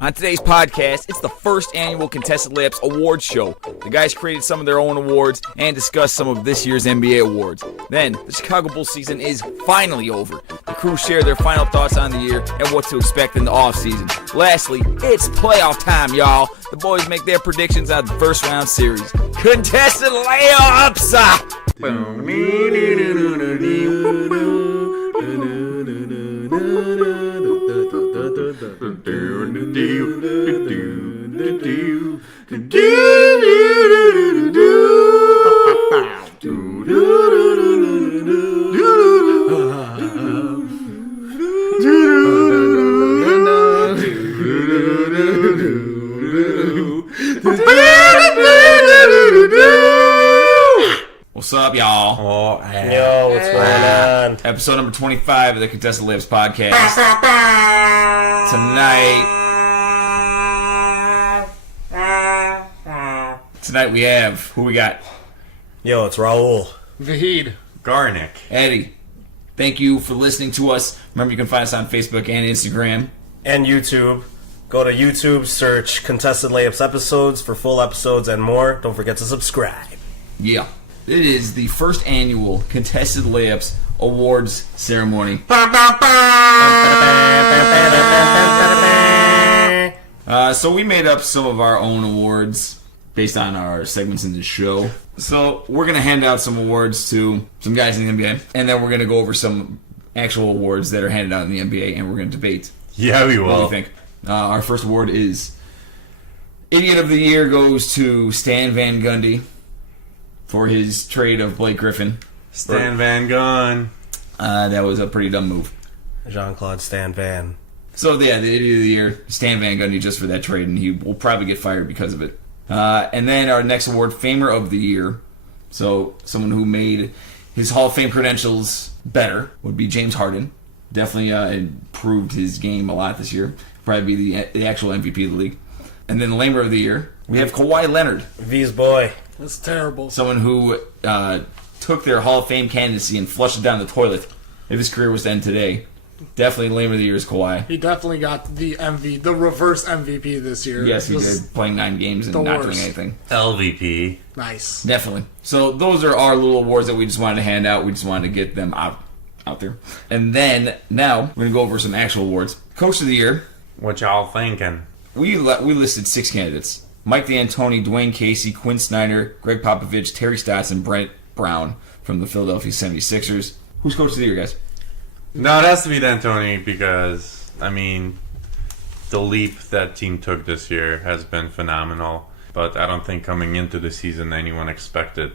On today's podcast, it's the first annual Contested Layups Awards show. The guys created some of their own awards and discussed some of this year's NBA awards. Then, the Chicago Bulls season is finally over. The crew share their final thoughts on the year and what to expect in the offseason. Lastly, it's playoff time, y'all. The boys make their predictions on the first round series. Contested Layups! What's up, y'all? Yo, what's going on? Episode number 25 of the Contested Layups podcast. Tonight we have, who we got? Yo, it's Raul. Vahid. Garnick. Eddie. Thank you for listening to us. Remember, you can find us on Facebook and Instagram. And YouTube. Go to YouTube, search Contested Layups episodes for full episodes and more. Don't forget to subscribe. Yeah. It is the first annual Contested Layups Awards ceremony. So we made up some of our own awards based on our segments in the show. So we're going to hand out some awards to some guys in the NBA, and then we're going to go over some actual awards that are handed out in the NBA, and we're going to debate. Yeah, we will. What do you think? Our first award is Idiot of the Year goes to Stan Van Gundy for his trade of Blake Griffin. Stan Van Gunn. That was a pretty dumb move. Jean-Claude Stan Van. So, yeah, the Idiot of the Year, Stan Van Gundy, just for that trade, and he will probably get fired because of it. And then our next award, Famer of the Year. So, someone who made his Hall of Fame credentials better would be James Harden. Definitely improved his game a lot this year. Probably be the actual MVP of the league. And then Lamer of the Year, we have Kawhi Leonard. V's boy. That's terrible. Someone who took their Hall of Fame candidacy and flushed it down the toilet. If his career was to end today, definitely Lamer of the Year is Kawhi. He definitely got the reverse MVP this year. Yes, he did, playing 9 games and not doing anything. LVP. Nice. Definitely. So those are our little awards that we just wanted to hand out. We just wanted to get them out there. And then, now, we're going to go over some actual awards. Coach of the Year. What y'all thinking? We listed 6 candidates. Mike D'Antoni, Dwayne Casey, Quinn Snyder, Greg Popovich, Terry Stotts, and Brett Brown from the Philadelphia 76ers. Who's Coach of the Year, guys? No, it has to be D'Antoni because, I mean, the leap that team took this year has been phenomenal. But I don't think coming into the season anyone expected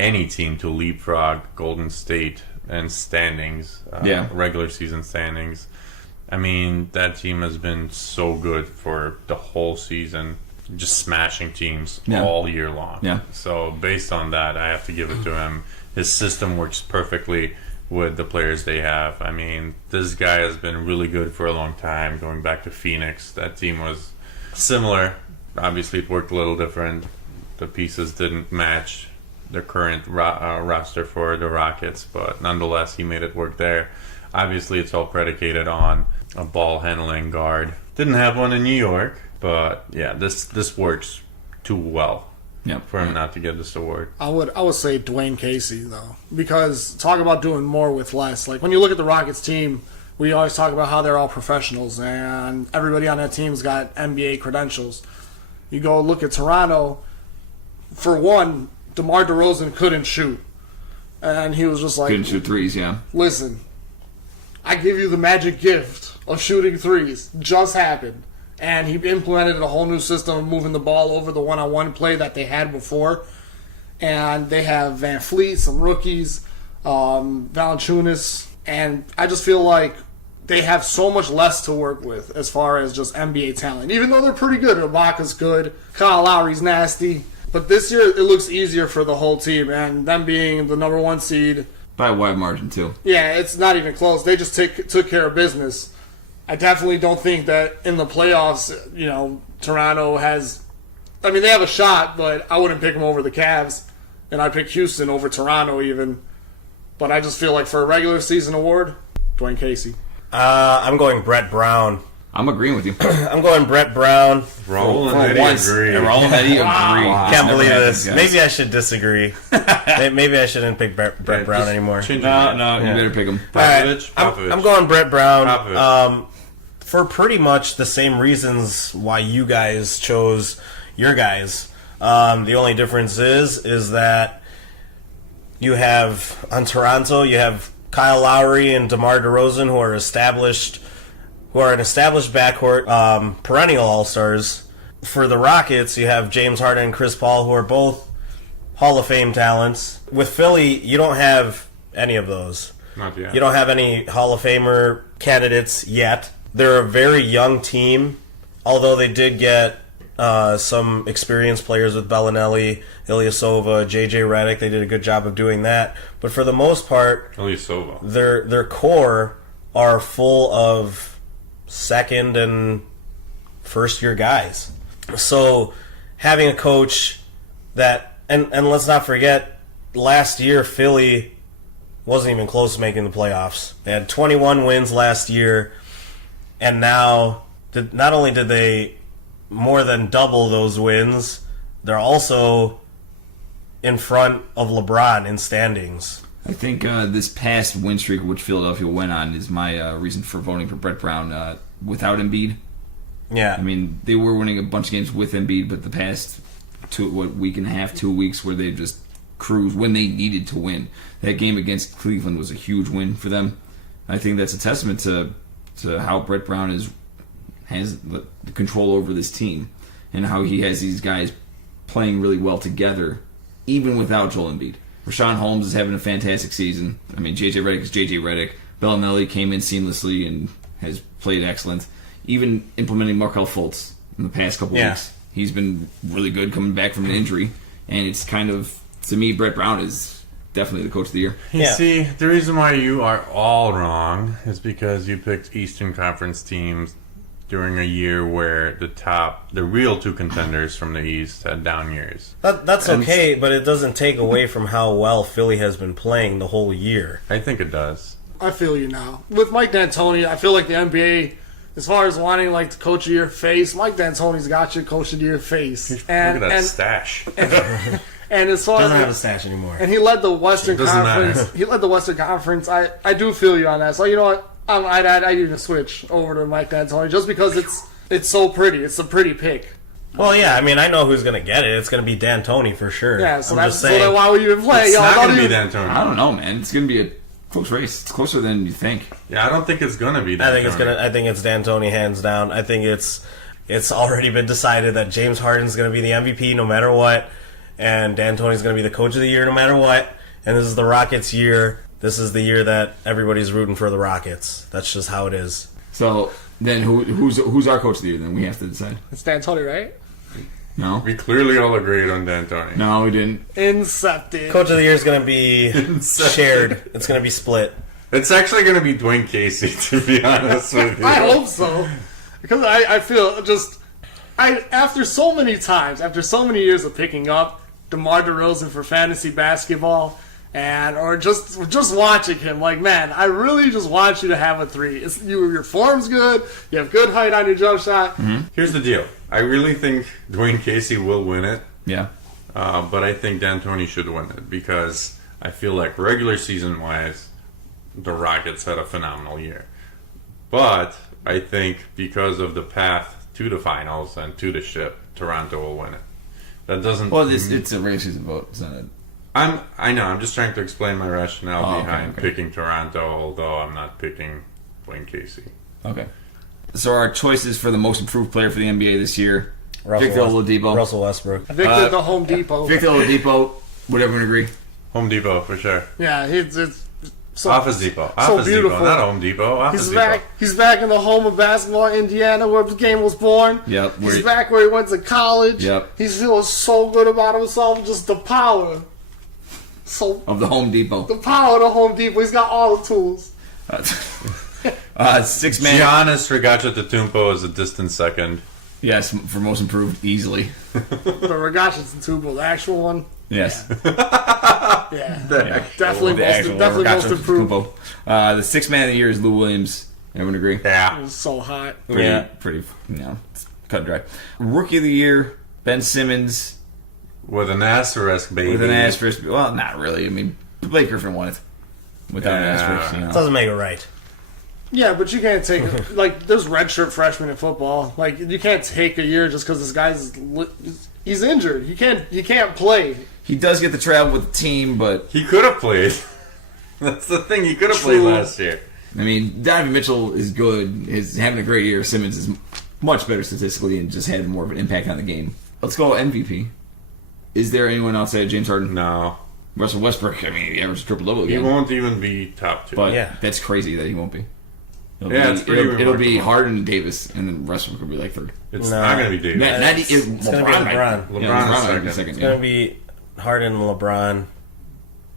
any team to leapfrog Golden State and standings, regular season standings. I mean, that team has been so good for the whole season, just smashing teams all year long. Yeah. So based on that, I have to give it to him. His system works perfectly with the players they have. I mean, this guy has been really good for a long time, going back to Phoenix. That team was similar. Obviously, it worked a little different. The pieces didn't match the current roster for the Rockets, but nonetheless, he made it work there. Obviously, it's all predicated on a ball-handling guard. Didn't have one in New York, but yeah, this works too well for him not to get this award. I would say Dwayne Casey, though, because talk about doing more with less. Like, when you look at the Rockets team, we always talk about how they're all professionals, and everybody on that team's got NBA credentials. You go look at Toronto, for one, DeMar DeRozan couldn't shoot. And he was just like... Couldn't shoot threes, yeah. Listen, I give you the magic gift of shooting threes. Just happened. And he implemented a whole new system of moving the ball over the one-on-one play that they had before. And they have Van Fleet, some rookies, Valanciunas. And I just feel like they have so much less to work with as far as just NBA talent. Even though they're pretty good. Ibaka's good. Kyle Lowry's nasty. But this year, it looks easier for the whole team. And them being the number 1 seed... By a wide margin, too. Yeah, it's not even close. They just took care of business. I definitely don't think that in the playoffs, Toronto has... I mean, they have a shot, but I wouldn't pick them over the Cavs. And I'd pick Houston over Toronto even. But I just feel like for a regular season award, Dwayne Casey. I'm going Brett Brown. I'm agreeing with you. I'm going Brett Brown. Raul For and Eddie once, agree. Raul and Eddie agree. Can't Never believe happened, this. guys. Maybe I should disagree. Maybe I shouldn't pick Brett Brown Just anymore. change No, it. no, you Yeah. better pick him. Popovich. I'm going Brett Brown. Popovich. For pretty much the same reasons why you guys chose your guys. The only difference is that you have on Toronto, you have Kyle Lowry and DeMar DeRozan, who are an established backcourt, perennial all-stars. For the Rockets, you have James Harden and Chris Paul, who are both Hall of Fame talents. With Philly, you don't have any of those. Not yet. You don't have any Hall of Famer candidates yet. They're a very young team, although they did get some experienced players with Bellinelli, Ilyasova, JJ Redick. They did a good job of doing that. But for the most part, Ilyasova. their core are full of second and first year guys. So having a coach that and let's not forget, last year Philly wasn't even close to making the playoffs. They had 21 wins last year, and now not only did they more than double those wins, they're also in front of LeBron in standings. I think this past win streak, which Philadelphia went on, is my reason for voting for Brett Brown without Embiid. Yeah. I mean, they were winning a bunch of games with Embiid, but the past week and a half, 2 weeks, where they just cruised when they needed to win. That game against Cleveland was a huge win for them. I think that's a testament to how Brett Brown has the control over this team and how he has these guys playing really well together, even without Joel Embiid. Rashawn Holmes is having a fantastic season. I mean, JJ Redick is JJ Redick. Bellinelli came in seamlessly and has played excellent. Even implementing Markelle Fultz in the past couple weeks. He's been really good coming back from an injury. And it's kind of, to me, Brett Brown is definitely the coach of the year. You see, the reason why you are all wrong is because you picked Eastern Conference teams during a year where the real two contenders from the East had down years. That's okay, but it doesn't take away from how well Philly has been playing the whole year. I think it does. I feel you now. With Mike D'Antoni, I feel like the NBA, as far as wanting like the coach of your face, Mike D'Antoni's got your coach of your face. Look at that stash. And as far Doesn't have a as stash anymore. and he led the Western Doesn't Conference. matter. He led the Western Conference. I do feel you on that. So you know what? I'd even switch over to Mike D'Antoni just because it's so pretty. It's a pretty pick. Well, yeah, I mean, I know who's going to get it. It's going to be D'Antoni for sure. Yeah, so I'm that's just so saying. then why would you even play? It's Yo, not don't going to be even- D'Antoni. I don't know, man. It's going to be a close race. It's closer than you think. Yeah, I don't think it's going to be D'Antoni. I think it's D'Antoni hands down. I think it's already been decided that James Harden's going to be the MVP no matter what, and D'Antoni's going to be the coach of the year no matter what. And this is the Rockets' year. This is the year that everybody's rooting for the Rockets. That's just how it is. So then who's our coach of the year then? We have to decide. It's D'Antoni, right? No? We clearly all agreed on D'Antoni. No, we didn't. Incepted. Coach of the year is going to be shared. It's going to be split. It's actually going to be Dwayne Casey, to be honest with you. I hope so. Because I feel after so many times, after so many years of picking up DeMar DeRozan for fantasy basketball, or just watching him, like, man, I really just want you to have a three. Your form's good, you have good height on your jump shot. Here's the deal. I really think Dwayne Casey will win it, Yeah. but I think D'Antoni should win it because I feel like regular season-wise, the Rockets had a phenomenal year. But I think because of the path to the finals and to the ship, Toronto will win it. That doesn't... Well, it's a regular season vote, isn't it? I know. I'm just trying to explain my rationale Oh, okay, behind okay. picking Toronto, although I'm not picking Dwayne Casey. Okay. So our choices for the most improved player for the NBA this year: Victor Russell Oladipo. Westbrook. Victor the Home Depot. Victor Oladipo. Would everyone agree? Home Depot, for sure. Yeah, it's so, Office Depot. so Office beautiful. Depot, not Home Depot. Office He's Depot. back. He's back in the home of basketball, Indiana, where the game was born. Yep. He's back where he went to college. Yep. He feels so good about himself. Just the power. So Of the Home Depot. the power of the Home Depot. He's got all the tools. 6-man. Giannis Antetokounmpo is a distant second. Yes, for most improved, easily. The Regashins and Tubo, the actual one. Yes. Yeah, definitely The actual most improved. Kupo. The 6-man of the year is Lou Williams. Everyone agree? It Yeah. was so hot. Pretty, it's cut and dry. Rookie of the year, Ben Simmons. With an asterisk, baby. With an asterisk. Well, not really. I mean, Blake Griffin won it. Without an asterisk, Doesn't make it right. Yeah, but you can't take like there's redshirt freshmen in football. Like you can't take a year just because this guy's he's injured. He can't play. He does get to travel with the team, but He could have played. That's the thing. He could have played last year. I mean, Donovan Mitchell is good. Is having a great year. Simmons is much better statistically and just had more of an impact on the game. Let's go MVP. Is there anyone outside of James Harden? No. Russell Westbrook. I mean, he averaged triple-double He again. won't even be top 2. But Yeah. that's crazy that he won't be. It's pretty It'll be remarkable. Harden and Davis, and then Westbrook will be like third. It's No. not going to be Davis. It's gonna be LeBron. LeBron might is be second. It's going to be Harden and LeBron.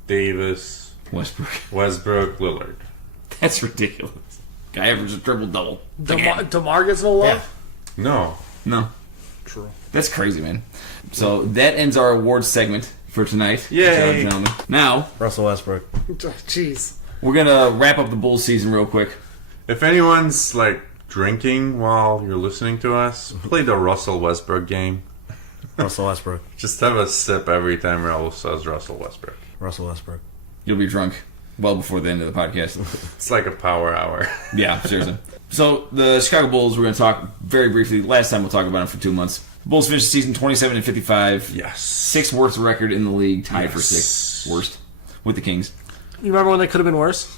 Davis, Westbrook. Westbrook, Lillard. That's ridiculous. Guy averages a triple-double. DeMar gets no love. No. No. True. That's crazy, man. So that ends our awards segment for tonight. Yay. ladies and gentlemen. Now, Russell Westbrook. Jeez. we're going to wrap up the Bulls season real quick. If anyone's like drinking while you're listening to us, play the Russell Westbrook game. Russell Westbrook. Just have a sip every time Raul says Russell Westbrook. Russell Westbrook. You'll be drunk well before the end of the podcast. It's like a power hour. Yeah, seriously. So the Chicago Bulls, we're going to talk very briefly. Last time we'll talk about them for 2 months. The Bulls finished the season 27-55. Yes. Sixth worst record in the league, tied for Yes. sixth worst with the Kings. You remember when they could have been worse?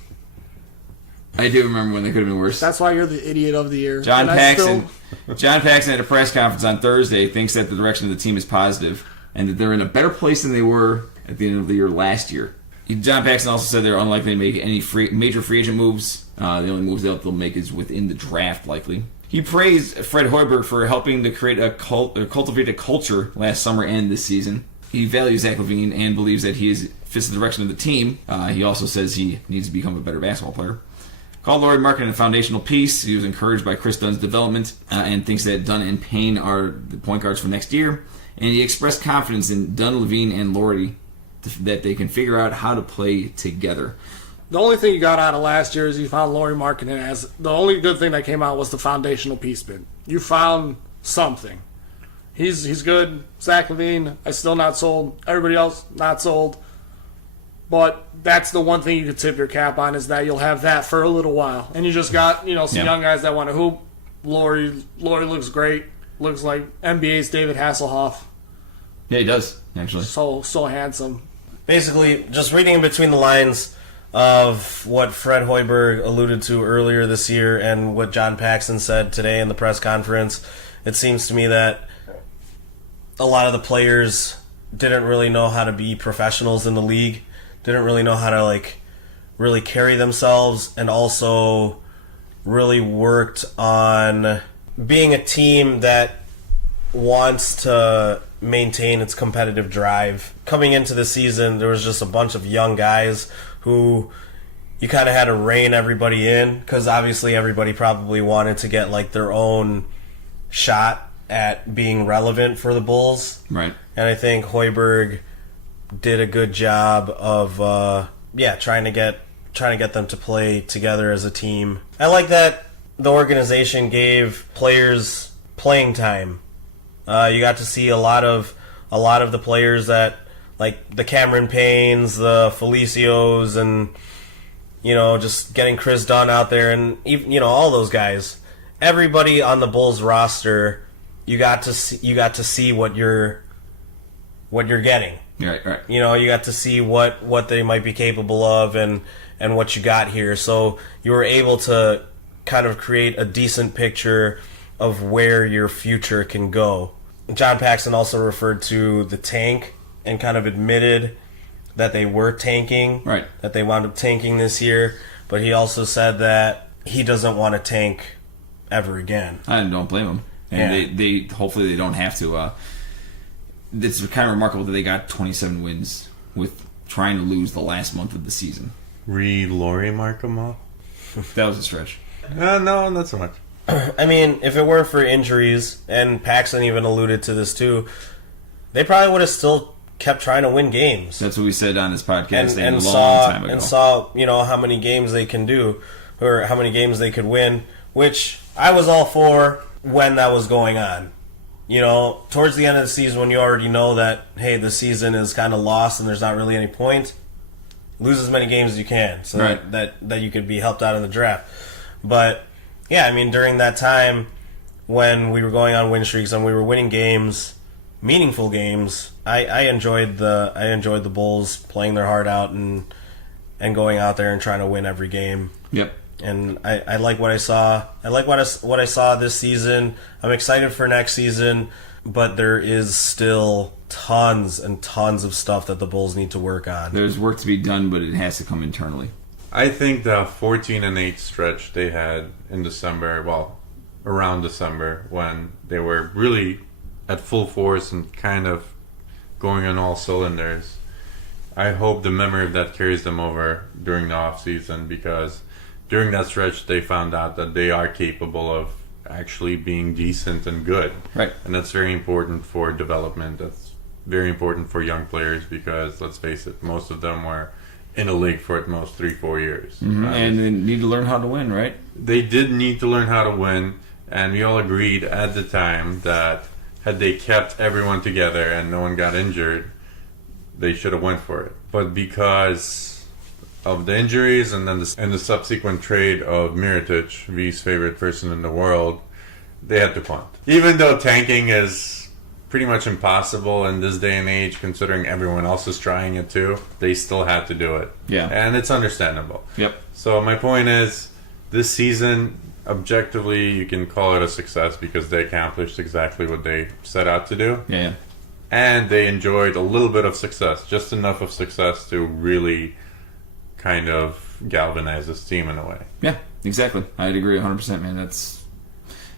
I do remember when they could have been worse. That's why you're the idiot of the year. John And I Paxson. still- John Paxson at a press conference on Thursday thinks that the direction of the team is positive and that they're in a better place than they were at the end of the year last year. John Paxson also said they're unlikely to make any major free agent moves. The only moves that they'll make is within the draft, likely. He praised Fred Hoiberg for helping to create cultivate a culture last summer and this season. He values Zach LaVine and believes that he fits the direction of the team. He also says he needs to become a better basketball player. Called Lauri Markkanen a foundational piece. He was encouraged by Chris Dunn's development and thinks that Dunn and Payne are the point guards for next year. And he expressed confidence in Dunn, Levine, and Lauri that they can figure out how to play together. The only thing you got out of last year is you found Lauri Markkanen as the only good thing that came out was the foundational piece bit. You found something. He's good. Zach LaVine, I still not sold. Everybody else not sold. But that's the one thing you could tip your cap on is that you'll have that for a little while. And you just got, some young guys that want to hoop. Lauri looks great. Looks like NBA's David Hasselhoff. Yeah, he does, actually. So handsome. Basically, just reading in between the lines of what Fred Hoiberg alluded to earlier this year and what John Paxson said today in the press conference, it seems to me that a lot of the players didn't really know how to be professionals in the league, didn't really know how to really carry themselves, and also really worked on being a team that wants to maintain its competitive drive. Coming into the season, there was just a bunch of young guys who you kind of had to rein everybody in because obviously everybody probably wanted to get their own shot at being relevant for the Bulls. Right. And I think Hoiberg did a good job of trying to get them to play together as a team. I like that the organization gave players playing time. You got to see a lot of the players that like the Cameron Paynes, the Felicios, and just getting Chris Dunn out there, and even all those guys. Everybody on the Bulls roster, you got to see what you're getting. Right. You got to see what they might be capable of and what you got here. So you were able to kind of create a decent picture of where your future can go. John Paxson also referred to the tank and kind of admitted that they were tanking, Right. that they wound up tanking this year, but he also said that he doesn't want to tank ever again. I don't blame them. And they hopefully they don't have to. It's kind of remarkable that they got 27 wins with trying to lose the last month of the season. Read Lauri Markkanen. That was a stretch. No, not so much. I mean, if it weren't for injuries, and Paxson even alluded to this too, they probably would have still kept trying to win games. That's what we said on this podcast and a long time ago. saw how many games they can do. or how many games they could win, which I was all for when that was going on. You know, towards the end of the season when you already know that, hey, the season is kind of lost and there's not really any point, lose as many games as you can so right. that you could be helped out in the draft. But, yeah, I mean, during that time when we were going on win streaks and we were winning games, meaningful games, I enjoyed the Bulls playing their heart out and going out there and trying to win every game. Yep. And I like what I saw. I like what I saw this season. I'm excited for next season, but there is still tons and tons of stuff that the Bulls need to work on. There's work to be done, but it has to come internally. I think the 14-8 stretch they had in December, well, around December, when they were really at full force and kind of going on all cylinders, I hope the memory of that carries them over during the offseason, because during that stretch they found out that they are capable of actually being decent and good. Right. And that's very important for development. That's very important for young players because, let's face it, most of them were in a league for at most 3-4 years. Mm-hmm. And they need to learn how to win, right? They did need to learn how to win, and we all agreed at the time that had they kept everyone together and no one got injured, they should have went for it. But because of the injuries and then the subsequent trade of Mirotic, V's favorite person in the world, they had to punt. Even though tanking is pretty much impossible in this day and age, considering everyone else is trying it too, they still had to do it. Yeah. And it's understandable. Yep. So my point is, this season, objectively, you can call it a success because they accomplished exactly what they set out to do. Yeah. And they enjoyed a little bit of success, just enough of success to really kind of galvanize this team in a way. Yeah, exactly. I'd agree 100%, man.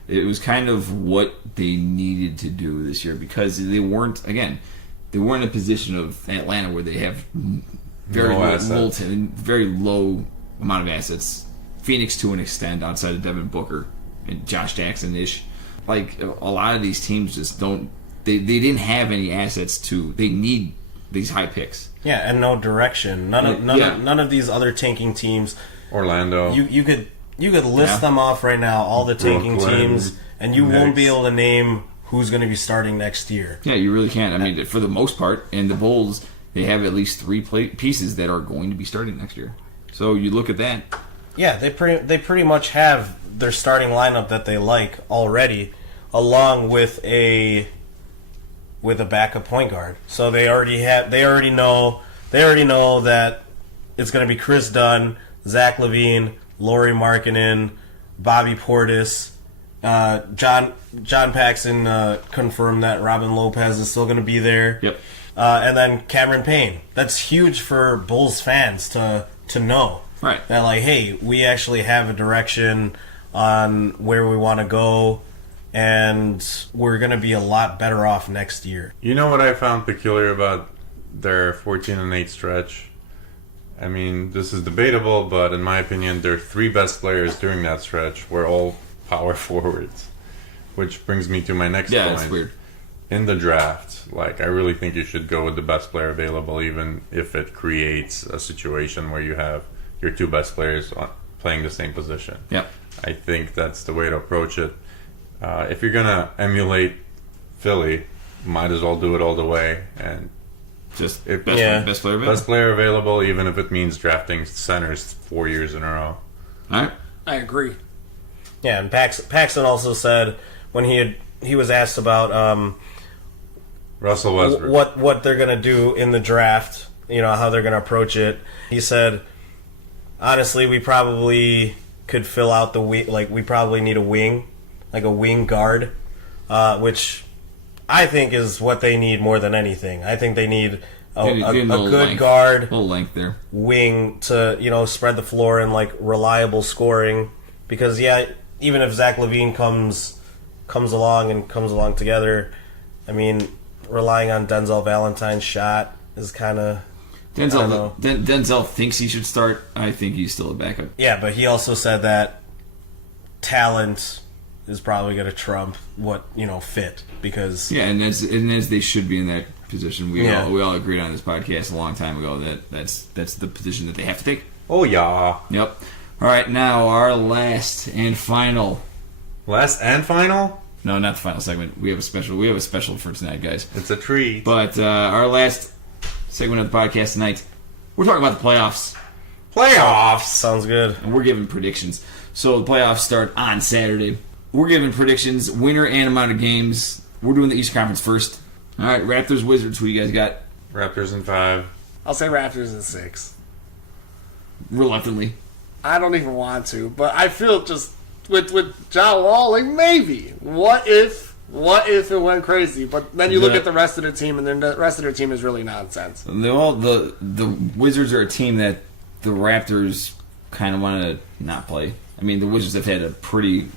It was kind of what they needed to do this year because they weren't in a position of Atlanta where they have very low amount of assets. Phoenix to an extent outside of Devin Booker and Josh Jackson-ish. Like, a lot of these teams just don't... They didn't have any assets they need these high picks. Yeah, and no direction. None of these other tanking teams. Orlando. You could list them off right now, all the tanking teams, and you won't be able to name who's going to be starting next year. Yeah, you really can't. I mean, for the most part, and the Bulls, they have at least 3 pieces that are going to be starting next year. So you look at that. Yeah, they pretty much have their starting lineup that they like already, along with a backup point guard. So they already know that it's going to be Chris Dunn, Zach LaVine, Lauri Markkanen, Bobby Portis, John Paxson confirmed that Robin Lopez is still going to be there. Yep. And then Cameron Payne. That's huge for Bulls fans to know. Right. That, like, hey, we actually have a direction on where we want to go, and we're going to be a lot better off next year. You know what I found peculiar about their 14-8 stretch? I mean, this is debatable, but in my opinion, their 3 best players during that stretch were all power forwards. Which brings me to my next point. Yeah, it's weird. In the draft, like, I really think you should go with the best player available, even if it creates a situation where you have your 2 best players playing the same position. Yeah. I think that's the way to approach it. If you're going to emulate Philly, might as well do it all the way. And just best player available. Best player available, even if it means drafting centers 4 years in a row. All right. I agree. Yeah, and Paxson also said when he was asked about Russell Westbrook, what they're going to do in the draft, you know, how they're going to approach it. He said, honestly, we probably could fill out the wing. Like, we probably need a wing guard, which I think is what they need more than anything. I think they need a good length. guard, a little length there, wing to, you know, spread the floor and, like, reliable scoring. Because, yeah, even if Zach LaVine comes along together, I mean, relying on Denzel Valentine's shot is kind of... Denzel thinks he should start. I think he's still a backup. Yeah, but he also said that talent is probably going to trump what, you know, fit, because... Yeah, and as they should be in that position. We all agreed on this podcast a long time ago that that's the position that they have to take. Oh, yeah. Yep. All right, now our last and final. Last and final? No, not the final segment. We have a special for tonight, guys. It's a treat. But our last segment of the podcast tonight, we're talking about the playoffs. Playoffs! Sounds good. And we're giving predictions. So the playoffs start on Saturday. We're giving predictions, winner and amount of games. We're doing the East Conference first. All right, Raptors, Wizards, who you guys got? Raptors in 5. I'll say Raptors in 6. Reluctantly. I don't even want to, but I feel just with John Wall, like maybe. What if it went crazy? But then you look at the rest of the team, and then the rest of their team is really nonsense. The Wizards are a team that the Raptors kind of want to not play. I mean, the Wizards have had a pretty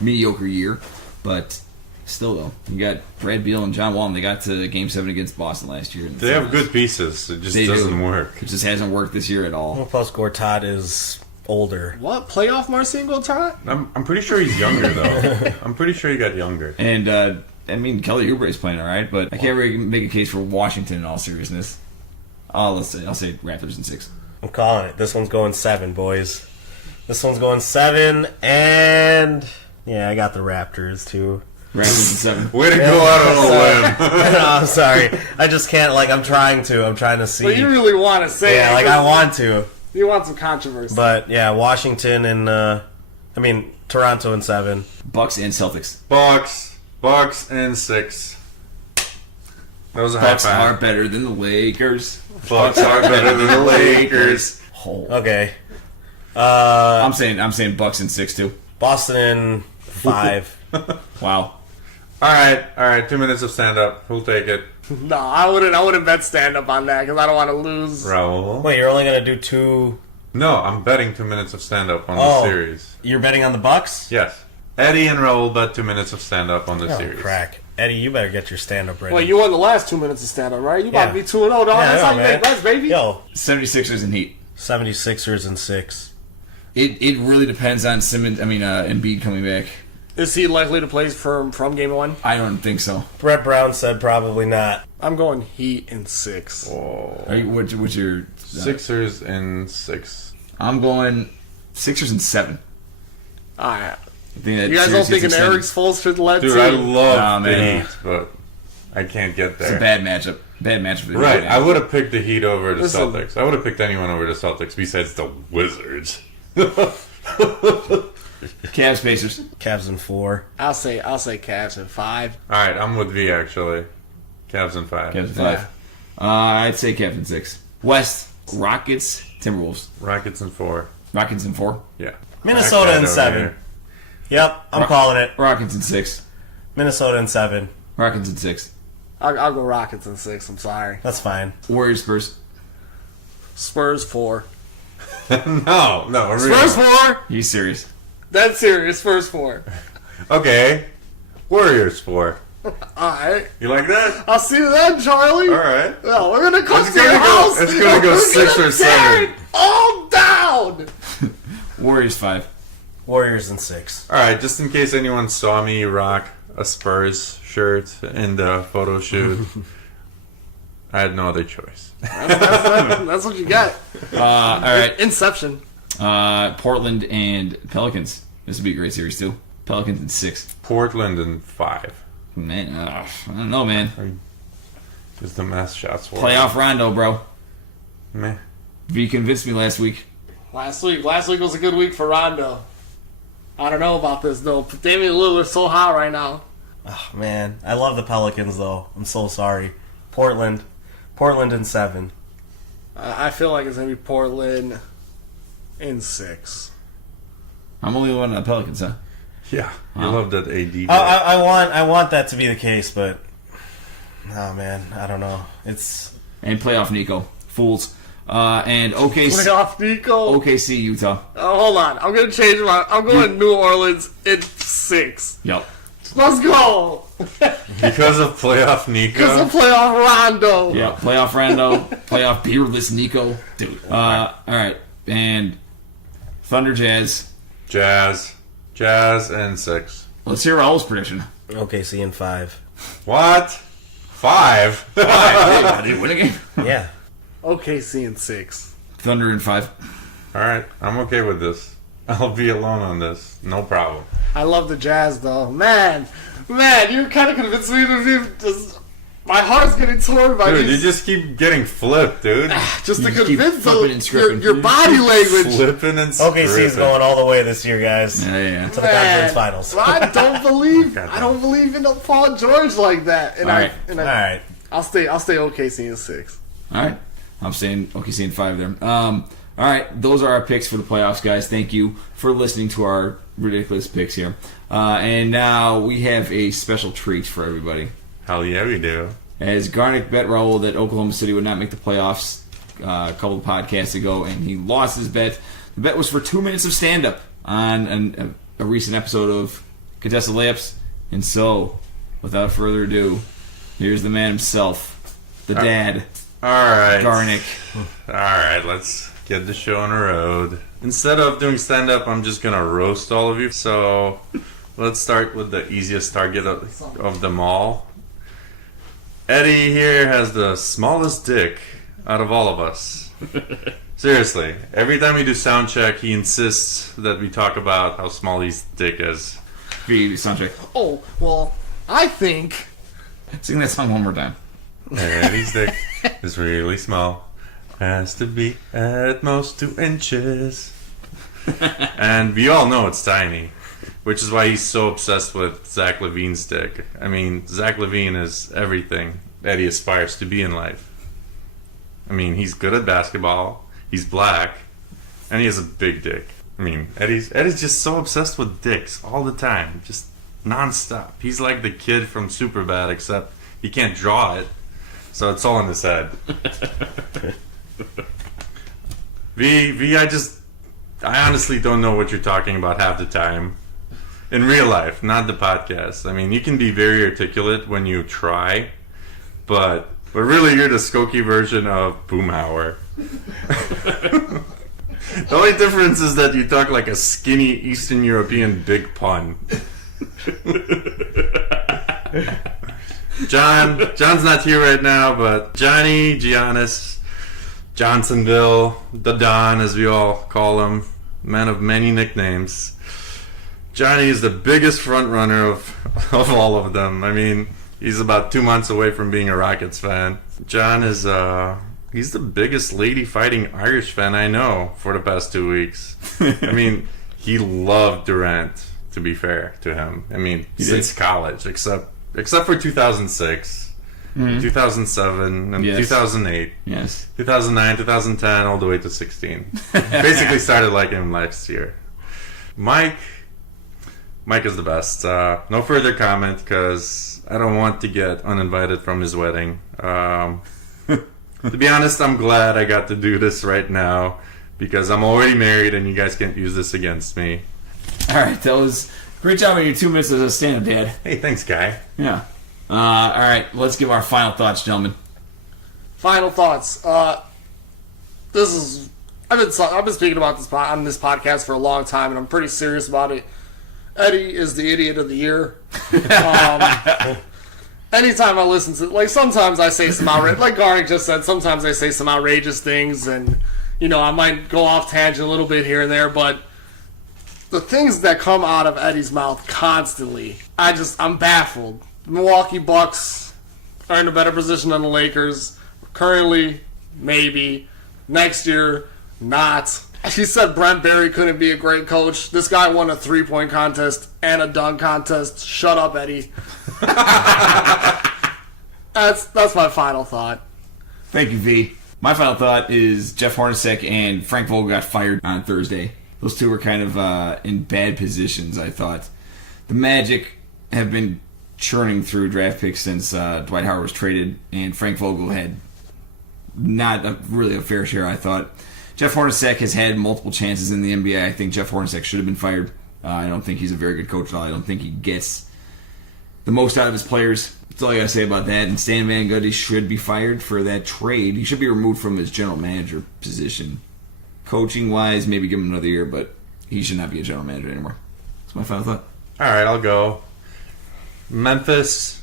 mediocre year, but still, though, you got Brad Beal and John Wall, and they got to Game 7 against Boston last year. They have good pieces. It just doesn't work. It just hasn't worked this year at all. Well, plus Gortat is older. What? Playoff Marcinko Todd? I'm pretty sure he's younger, though. I'm pretty sure he got younger. And, I mean, Kelly Oubre's playing all right, but I can't really make a case for Washington in all seriousness. I'll say Raptors in 6. I'm calling it. This one's going 7, boys. This one's going 7, and yeah, I got the Raptors too. Raptors in 7. Way to go out on a limb. No, I'm sorry. I just can't. I'm trying to see. But you really want to say yeah, it. I want to. You want some controversy. But yeah, Washington and Toronto in 7. Bucks and Celtics. Bucks in 6. That was a Bucks high are five. better than the Lakers. Bucks are better than the Lakers. Oh. Okay. I'm saying Bucks in 6 too. Boston in 5. Wow. All right. 2 minutes of stand up. Who'll take it? No, I wouldn't bet stand up on that because I don't want to lose. Raul. Wait, you're only gonna do 2? No, I'm betting 2 minutes of stand up on the Oh. series. You're betting on the Bucks? Yes. Eddie and Raul bet 2 minutes of stand up on the Oh, series. crack. Eddie, you better get your stand up ready. Well, you won the last 2 minutes of stand up, right? You about to be 2-0, dog. That's how you make bets, baby. Yo, 76ers and Heat. 76ers in 6. It really depends on Embiid coming back. Is he likely to play from game 1? I don't think so. Brett Brown said probably not. I'm going Heat in 6. What's your Sixers in 6. I'm going Sixers and 7. All right. I think that You guys don't series think gets an extended. Eric Spoelstra led Dude, team? I love the man. Heat, but I can't get It's a there. bad matchup. Bad matchup. For the Right, Heat. I would have picked the Heat over the Listen. Celtics. I would have picked anyone over the Celtics besides the Wizards. Cavs, Pacers. Cavs in 4. I'll say Cavs in 5. All right, I'm with V actually. Cavs in 5. Cavs in 5. I'd say Cavs in 6. West. Rockets. Timberwolves. Rockets in 4. Rockets in 4. Yeah. Minnesota That guy in over 7. here. Yep, I'm calling it. Rockets in 6. Minnesota in 7. Rockets in 6. I'll go Rockets in 6. I'm sorry. That's fine. Warriors, Spurs. Spurs 4. No, really. Spurs 4. He's serious. That's serious. Spurs 4. Okay. Warriors 4. All right. You like that? I'll see you then, Charlie. All right. Well, we're gonna come It's to your gonna go- house. it's gonna go We're 6 gonna or tear 7. it all down. Warriors 5. Warriors in 6. All right, just in case anyone saw me rock a Spurs shirt in the photo shoot, I had no other choice. That's what you got. All right. Inception. Portland and Pelicans. This would be a great series too. Pelicans in 6. Portland in 5 Man, I don't know, man. is the mass shots for Playoff Rondo, bro. Meh. V convinced me last week. Last week was a good week for Rondo. I don't know about this though. Damian Lillard's so hot right now. Oh, man. I love the Pelicans, though. I'm so sorry. Portland in 7. I feel like it's gonna be Portland in 6. I'm only one of the Pelicans, huh? Yeah, you love that AD. I want that to be the case, but oh man, I don't know. It's And playoff Nico. Fools. And OKC, Playoff Nico. OKC, Utah. Oh, hold on. I'm gonna change I'm going New Orleans in 6. Yep. Let's go. Because of playoff Nico. Because of playoff Rondo. Yeah, playoff Rondo. Playoff beardless Nico. Dude. All right. And Thunder Jazz. Jazz and 6. Let's hear Raul's prediction. OKC in 5. What? 5? I didn't win a game. Yeah. OKC in 6. Thunder in 5. All right, I'm okay with this. I'll be alone on this. No problem. I love the Jazz, though. Man, you kind of convinced me to be just. My heart's getting torn by Dude, these. you just keep getting flipped, dude. Just to You keep convince flipping and scripping. your body language. Flipping and OKC's stripping. going all the way this year, guys. Yeah. To the conference finals. I don't believe in Paul George like that. And All right. All right. I'll stay OKC in 6. All right. I'm saying OKC in 5 there. All right. Those are our picks for the playoffs, guys. Thank you for listening to our ridiculous picks here. And now we have a special treat for everybody. Hell yeah, we do. As Garnick bet Raul that Oklahoma City would not make the playoffs a couple of podcasts ago, and he lost his bet. The bet was for 2 minutes of stand-up on a recent episode of Contested Layups. And so, without further ado, here's the man himself, the dad, All right. Garnick. All right, let's get the show on the road. Instead of doing stand-up, I'm just going to roast all of you. So let's start with the easiest target of them all. Eddie here has the smallest dick out of all of us. Seriously, every time we do sound check, he insists that we talk about how small his dick is. Soundcheck. Oh, well, I think... Sing that song one more time. Eddie's dick is really small. Has to be at most 2 inches. And we all know it's tiny. Which is why he's so obsessed with Zach LaVine's dick. I mean, Zach LaVine is everything Eddie aspires to be in life. I mean, he's good at basketball, he's black, and he has a big dick. I mean, Eddie's just so obsessed with dicks all the time, just nonstop. He's like the kid from Superbad, except he can't draw it, so it's all in his head. I honestly don't know what you're talking about half the time. In real life, not the podcast. I mean, you can be very articulate when you try, but really you're the Skokie version of Boomhauer. The only difference is that you talk like a skinny Eastern European big pun. John's not here right now, but Johnny, Giannis, Johnsonville, the Don as we all call him, man of many nicknames. Johnny is the biggest front runner of all of them. I mean, he's about 2 months away from being a Rockets fan. John is he's the biggest lady fighting Irish fan I know for the past 2 weeks. I mean, he loved Durant, to be fair to him. I mean, since college, except for 2006, 2007, and 2008. Yes. 2009, 2010, all the way to 16. Basically started liking him last year. Mike is the best. No further comment because I don't want to get uninvited from his wedding. To be honest, I'm glad I got to do this right now because I'm already married and you guys can't use this against me. All right, that was great job on your 2 minutes as a stand-up, Dad. Hey, thanks, guy. Yeah. All right, let's give our final thoughts, gentlemen. Final thoughts. I've been speaking about this on this podcast for a long time, and I'm pretty serious about it. Eddie is the idiot of the year. Anytime I listen to, like, sometimes I say some outrageous, like Garnick just said, sometimes I say some outrageous things, and, you know, I might go off tangent a little bit here and there, but the things that come out of Eddie's mouth constantly, I'm baffled. The Milwaukee Bucks are in a better position than the Lakers. Currently, maybe. Next year, not. She said Brent Barry couldn't be a great coach. This guy won a 3-point contest and a dunk contest. Shut up, Eddie. That's my final thought. Thank you, V. My final thought is Jeff Hornacek and Frank Vogel got fired on Thursday. Those two were kind of in bad positions, I thought. The Magic have been churning through draft picks since Dwight Howard was traded, and Frank Vogel had not really a fair share, I thought. Jeff Hornacek has had multiple chances in the NBA. I think Jeff Hornacek should have been fired. I don't think he's a very good coach at all. I don't think he gets the most out of his players. That's all I got to say about that. And Stan Van Gundy should be fired for that trade. He should be removed from his general manager position. Coaching-wise, maybe give him another year, but he should not be a general manager anymore. That's my final thought. All right, I'll go. Memphis,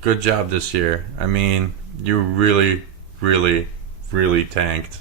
good job this year. I mean, you really, really, really tanked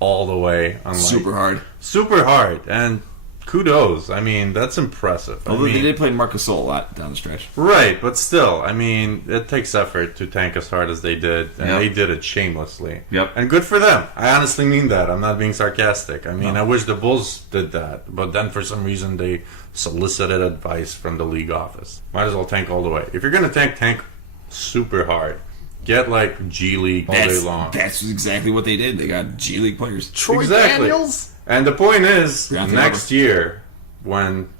all the way. Super hard. Super hard. And kudos. I mean, that's impressive. Although they did play Marc Gasol a lot down the stretch. Right, but still, I mean, it takes effort to tank as hard as they did, and they did it shamelessly. Yep. And good for them. I honestly mean that. I'm not being sarcastic. I mean, I wish the Bulls did that, but then for some reason they solicited advice from the league office. Might as well tank all the way. If you're going to tank super hard. Get like G League all day long. That's exactly what they did. They got G League players. Troy Exactly. Daniels? And the point is, Grant next year, when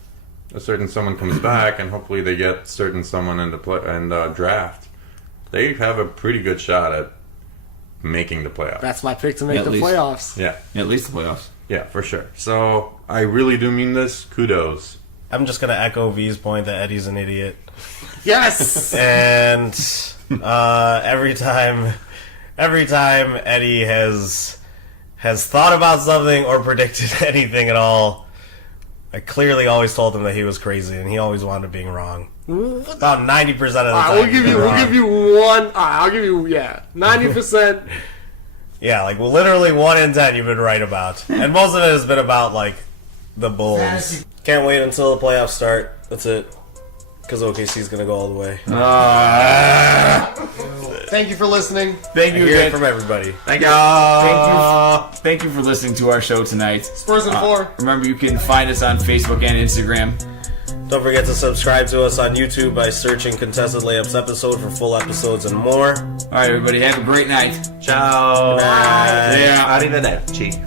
a certain someone comes back, and hopefully they get certain someone in the draft, they have a pretty good shot at making the playoffs. That's my pick to make At the least. playoffs. Yeah, Yeah, at least the playoffs. yeah, for sure. So I really do mean this. Kudos. I'm just going to echo V's point that Eddie's an idiot. Yes! And every time Eddie has thought about something or predicted anything at all, I clearly always told him that he was crazy, and he always wound up being wrong. About 90% of the time. Alright, we'll give you one. Alright, I'll give you 90%. Yeah, like literally 1 in 10 you've been right about, and most of it has been about like the Bulls. Can't wait until the playoffs start. That's it. Because OKC's gonna go all the way. Thank you for listening. Thank you Hear again. it from everybody. Thank you for listening to our show tonight. Spurs in 4. Remember, you can find us on Facebook and Instagram. Don't forget to subscribe to us on YouTube by searching Contested Layups episode for full episodes and more. All right, everybody, have a great night. Ciao. Bye. Yeah. Arrivederci.